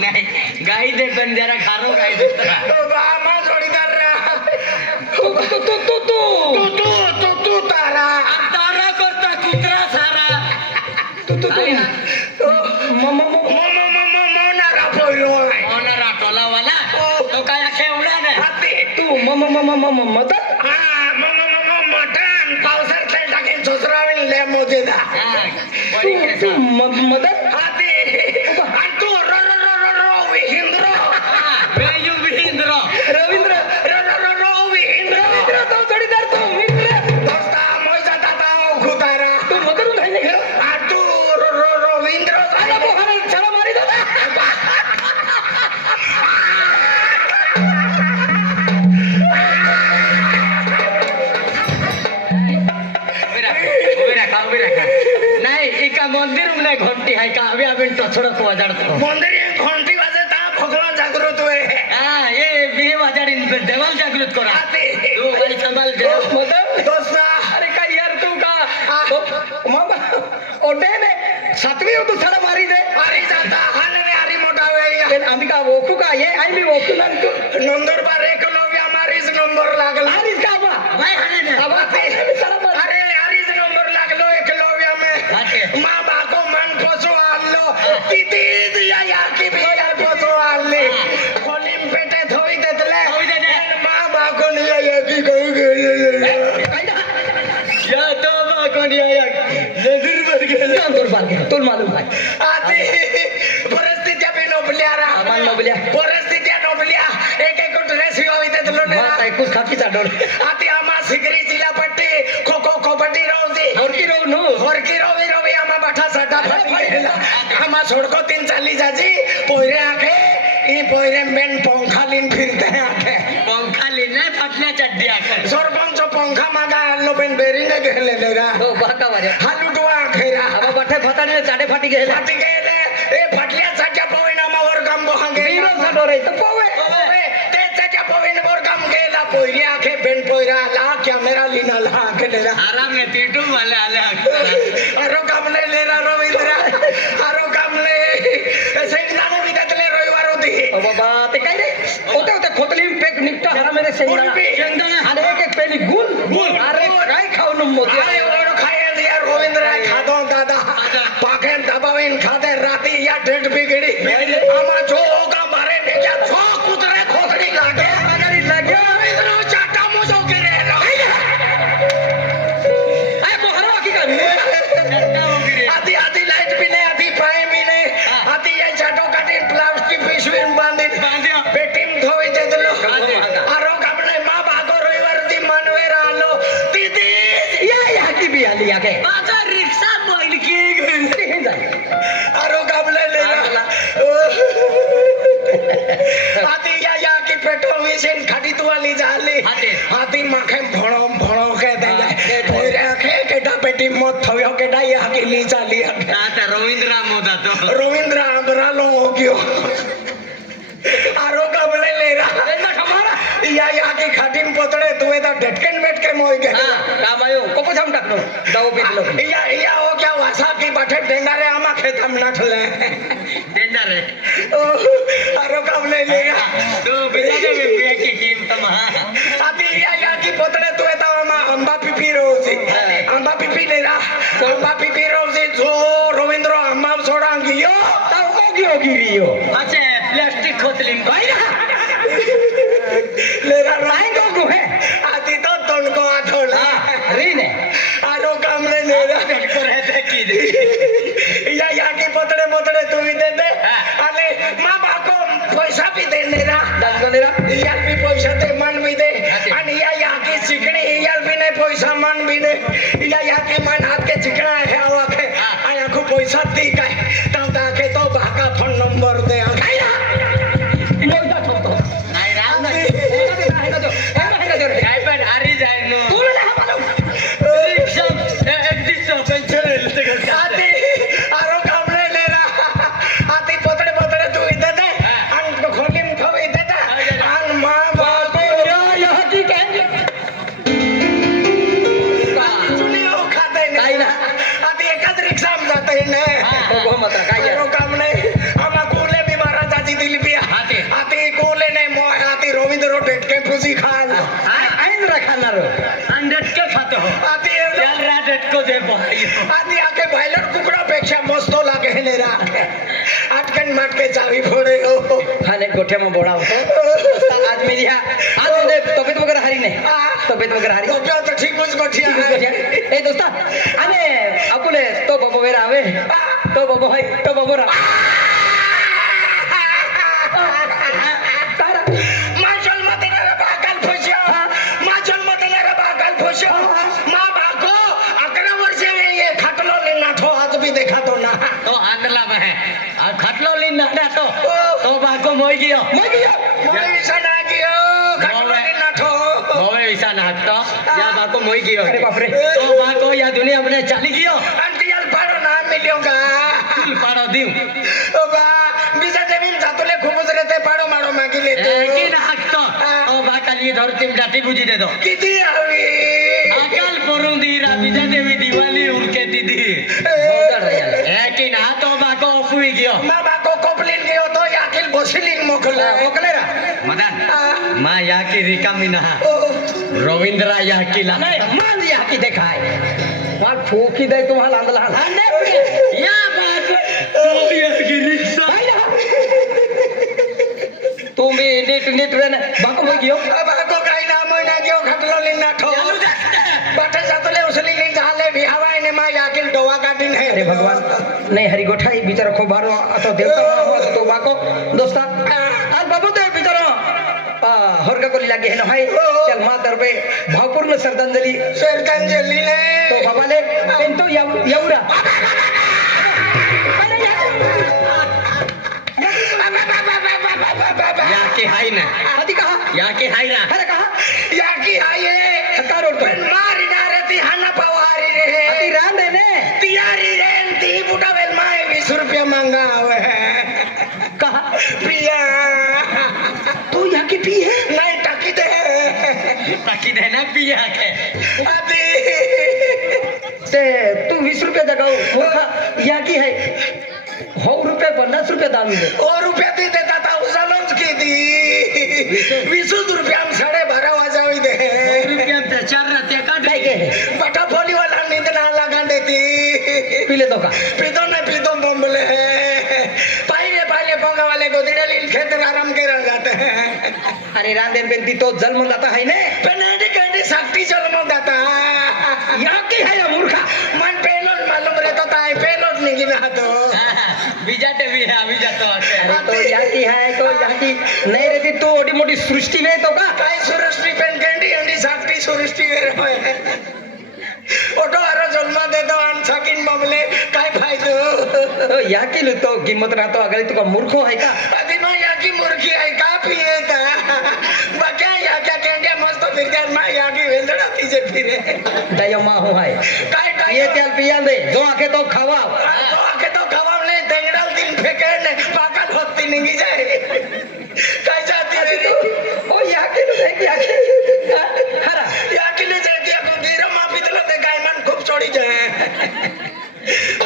नाही गाई दे पण जरा खारो गाई दे आम्हा जोडीदार तू तारा तारा करता कुत्रा सारा मोनारा पोयरो ओनरा टोलावाला तो काय एवढा नाही तू मटन पावसात टाकेन सोसरावेल ले मोजेदा तू मदत हाती आणि तू विहिंद्र रवींद्र विहिंद्र तो जोडीदार तो मित्र दोस्ता मोयचा दादा खुतारा तू मदरून राहिले घर आणि तू रवींद्र आला बोहारा चला मारी दादा नाही एका मंदिर नाही घंटी आहे का आम्ही आम्ही टचडत वाजाडतो मंदिर घंटी वाजता भगवान जागृत होय हा ये बिहे वाजाडीन देवाल जागृत करा तू गाडी सांभाळ दोस्ता अरे काय यार तू का मामा ओटे ने सातवी होतो सारा मारी दे मारी जाता हाने आरी मोठा वेळी आम्ही का ओखू का ये आई मी ओखू ना तू नंबर बार एकलव्य मारीच नंबर लागला आरीच का बा काय हाणे ना अरे आरीच नंबर लागलो एकलव्य में माँ बाको मन पोसो आलो तीतीज या की भी या पोसो आले खोलीम पेटे धोई देतले माँ बाको ने या की कहू गेले या तो बा कोणी आया नजर बर गेला नंबर बार गेला तुला मालूम आहे आधी परिस्थिती बी नोबल्या रा आम्हाला नोबल्या परिस्थिती नोबल्या एक एक ड्रेस होई देतलो ने ऐकूच खाकीचा डोळ आती आमा सिगरी जिला पट्टी खो खो कबड्डी रोजी होरकी रोवी आमा बाठा साटा गेला आमा सोडको तीन चाली जाजी पोयरे आखे ई पोयरे मेन पंखालीन फिरते आखे पंखाली नाही फाटल्या चड्डी आखर सरपंच पंखा मागा आलो बेन बेरिंग गेले नेरा हो बाका वारे हा लुटवा खेरा आबा बाठे फताने चाडे फाटी गेले फाटी गेले ए फाटल्या चाच्या पविनामावर गम बहांगे बीरोचा डोरे तर पोवे ते चाच्या पविनावर गम गेला पोयरे आखे बेन पोयरा ला कॅमेरा लिना ला केलेला आराम ने तीटू वाले आले अरो काम नाही लेरा रवींद्र अरो काम नाही सैनाने विद्यातले रविवार होती बाबा ते काय रे होते खोतली पेक निघता हरा मेरे शेंगदाणा आणि एक पेली गुल अरे काय खाऊन मोती अरे ओढ खाय दिया रवींद्र खादो दादा पाखेन दबावीन खादे राती या डेट बिगड़ी आमा जो का मारे निकला छो कुतरे खोतड़ी लागे रवींद्र चाटा मुझो गिरे आय मोहरा की कर आधी आधी लाइट भी नहीं आधी पाए भी नहीं आधी ये चाटो काटी प्लास्टिक पिशवी बांधी बेटीम धोई दे दलो आरो कापले मां बागो रविवार दी मनवे रालो दीदी या की भी आली आके माझा रिक्षा बैल की हे जाय आरो कापले ले आधी या की पेट्रोल मशीन खड़ी तो वाली जाली आधी माखे भणो के दे पोरे आखे केटा बेटी मत थयो केटा या की ली चाली आता रवींद्र मोदा तो रवींद्र आंबरा लो गयो आरो काबले ले रहा या की खाटीम पोतडे तुवे दा ढटकन मेटके मोय गे काम आयो कोको जाम टाकलो दाव पिकलो या हो क्या वासा की बाठे डेंगारे आमा खेतम नाठले डेंडारे आरो काबले ले तो बिचारे में की कीमत मा आती या की पोतडे तुवे दा आमा अंबा पिपी रोजी अंबा पिपी ले रहा अंबा पिपी रोजी जो रवींद्र अम्मा सोडा गियो ता ओगी गिरियो अच्छा प्लास्टिक खोतली भाई लेरा राइंगो को है आती तो तनको आठोला रीने आरो काम ने लेरा को रहते की दे या की पोतडे मोतडे तू भी दे दे अरे मां बाको पैसा भी दे नेरा दान नेरा यार भी पैसा दे मन भी दे आणि या की चिकणी यार भी नहीं पैसा मन भी दे या की मन हाथ के चिकना है आवा के आया को पैसा दी काय तब ताके तो बाका फोन नंबर दे काय ना मोजा ठोतो नाही राम नाही काय पण आरी जाय नो तुला नाही मालूम रिक्षा एक दिस पेंचर ते आती आरो कामले लेरा आती पोतडे पोतडे तू इथे दे आणि खोलीम ठेव इथे दे आणि मा बाको या की काय चुनी हो खाते काय ना आती एकाच रिक्षा में जाते ने हो मात्र काय आरो काम नाही आमा कोले बीमार पेन मटके चावी फोड़े हो खाने गोठे में बोड़ा होतो दोस्ता आज मेरी आज मुझे तबीयत वगैरह हारी नहीं तबीयत वगैरह हारी तो क्या तो ठीक कुछ गोठिया ए दोस्ता अने अपुले तो बबो वेरा आवे तो बबो है तो बबो रा मा जन्म देणारा बाकाल फसो मा जन्म देणारा बाकाल फसो मा बाको 11 वर्ष ये खटलो लेना ठो आज भी देखा तो ना तो आंदला में है आ खटलो लीन ना तो बाको मोई गियो मैं विसा ना गियो खटलो लेना ठो मोए ऐसा नाटो या बाको मोई गियो अरे बाप रे तो बाको या दुनिया अपने चाली गियो अंतियाल पारो ना मिलियोगा कुल पाड़ो दिउ ओ बा बिसा जमीन जातले खूबच रहते पाडो माडो मागी लेते की नाटो ओ बाका लिए धरती में डाटी बुझी दे दो किती हवी अकाल परुंदी राबिजा देवी दिवाली उनके दीदी की ना तो बाको फुई गियो मा बाको कोपलिन गयो तो याकिल बसिलिन मोकले मोकलेरा मदन मां या की रिकामी ना रविंद्र या की ला नहीं मान दिया की देखा है वहां ठोकी दे तो वहां लांदला या बाको तो भी की रिक्शा तुम्ही नीट नीट रहना बाको में गियो बाको काही ना मोयना गयो खटलो लिन ना ठो बाटे जातले उसली लिन झाले बिहावाय ने मा याकिल डोवा गाडीन है अरे भगवान नहीं हरी गोठाई बिचारा खूप भारो आता देवता हो तो बाको दोस्ता आज बाबू ते बिचारा होरगा कोली लागे है ना भाई चल मां तरफे भावपूर्ण श्रद्धांजली ने तो बाबाले पेंतो एवढा या की हाय ना आधी कहा या की हाय ना अरे कहा याकी आये का रोडतो पण मारी ना रे ती हाना पवारी रे आधी रान है ने तियारी रे ती बुटावेल माय 20 रुपया मांगा आवे कहा पिया तू यहाँ की पी है नहीं टाकी दे ताकि देना पिया के अभी ते तू 20 रुपये जगाओ मूर्खा यहाँ की है 50 रुपये दाम दे और रुपया ती देता था उसालोच की दी 20 रुपया हम 12:30 वाजावी दे रुपया ते चार राते का काय के बटा फोली वाला नींद ना लगा देती पीले तो का पीतो बम्बले पाइले पोंगा वाले को दिड़ेली खेत में आराम के रह जाते हैं अरे रांदेर बेनती तो जन्म दाता है ने पेनेडी कैंडी शक्ति जन्म दाता यहाँ की है या मूर्खा मन पेलोड मालूम रहता था पेलोड नहीं गिना तो बीजाते भी है अभी जातो अरे तो यहाँ की है तो यहाँ की नहीं रहती तो ओडी मोटी सृष्टि में तो का काय सुरष्टी पेन कैंडी अंडी शक्ति सुरष्टी है ओटो आरो जन्म दे दो अन सकिन बमले काय फायदो तो यहाँ की लो तो किंमत ना तो अगर तू का मूर्खो है का अभी मैं यहाँ की मुर्गी है का पिए था बच्चा यहाँ क्या कैंडी मस्त फिर क्या मैं यहाँ की वेंदड़ा पीछे फिरे दया माँ हो है काय ये तेल पिया दे जो आके तो खावा तो आके तो खवाम ने तेंगड़ल दिन फेंके ने पाकल होती नहीं जाए काय जाती रे ओ यहाँ की लो है कि आके हरा या किले जाती को गिरा माफी दिला ते काय मन खूप छोडी जाए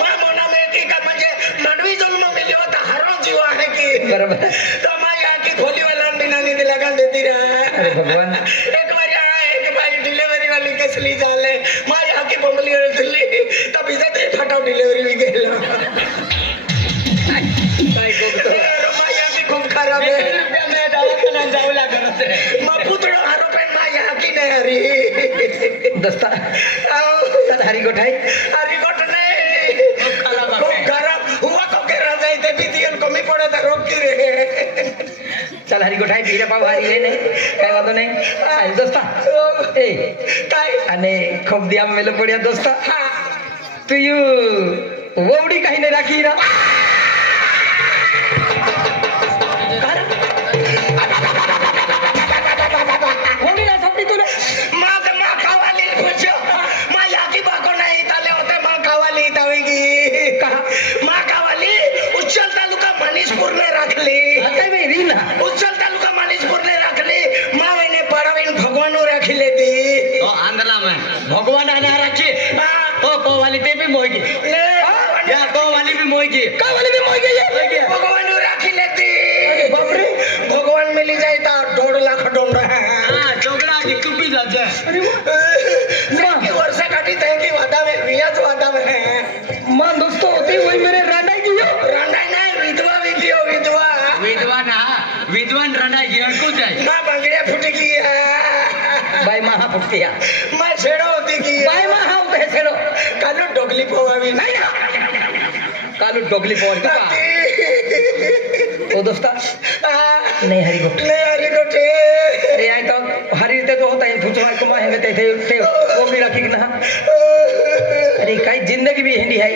वा मोना में की का म्हणजे मानवी जन्म मिली होता हरो जीव आहे की बरोबर तो मा या की खोली वाला बिना नींद लगा देती रहा अरे भगवान एक बार एक भाई डिलीवरी वाली कसली झाले मा या की बंबली दिल्ली तब इसे ते फटाव डिलीवरी भी गेला काय गोगतो मा या की खूप खराब आहे रुपया में दवाखाना जाऊ लागत रे मग पुत्र आरोपी मा या की नाही हरी दस्ता चल हरी गोठाई हरी गोट नाही खूप खराब हुआ को के राजा इथे भीतीयन कमी पडत रोग की रे चल हरी गोठाई पीरे पाव हरी है नहीं काय वादो नहीं अरे दोस्ता ए काय आणि खूप दिया मेलो पड्या दोस्ता हा तू यू ववडी काही नाही राखी ना ववडी ना सापडी तुला माग मा खावाली पूछो मा याकी बाको नाही ताले होते मा खावाली तावेगी कहा मा खावाली उच्चल तालुका मनीषपूर ने रखली काय बाई रीना उच्चल तालुका मनीषपूर ने रखली मा वेने परावीन भगवान रखी लेती तो आंदला में भगवान आना रखी तो वाली ते भी मोगी या तो वाली भी मोगी का वाली भी मोई गई है भगवान राखी लेती बाप रे भगवान मिली जाए तो 2.5 लाख डोंड हां चोगला की कुपी जाते की वर्ष काटी थे की वादावे रियाज वादावे मान दोस्तों होती वही मेरे रांडा की हो रांडा नहीं विधवा विधि महा फुटते या मैं छेड़ो होती की बाय महा होत हे सेडो कालू डोगली पोवावी नाही ना कालू डोगली पोर का ओ दोस्ता नहीं हरी गोठ नहीं हरी गोठे अरे आई तो हरी ते तो होता है फुचवा को माहेंगे ते वो भी रखी ना अरे काही जिंदगी भी हिंदी है